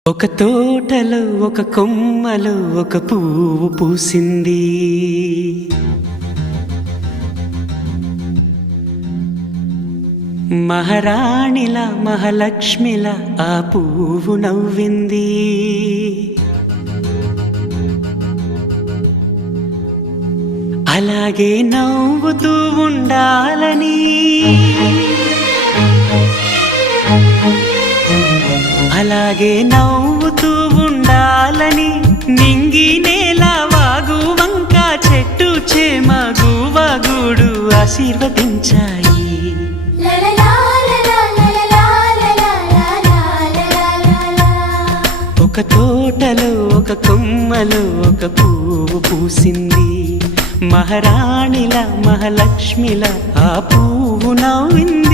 ఒక తోటలో ఒక కొమ్మలో ఒక పువ్వు పూసింది. మహారాణిలా మహాలక్ష్మిలా ఆ పువ్వు నవ్వింది. అలాగే నవ్వుతూ ఉండాలని, అలాగే నవ్వుతూ ఉండాలని నింగి నేల వాగు వంక చెట్టు చేమ గువగూడు ఆశీర్వదించాయి. ఒక తోటలో ఒక కొమ్మలో ఒక పువ్వు పూసింది. మహారాణిలా మహాలక్ష్మిలా ఆ పువ్వు నవ్వింది.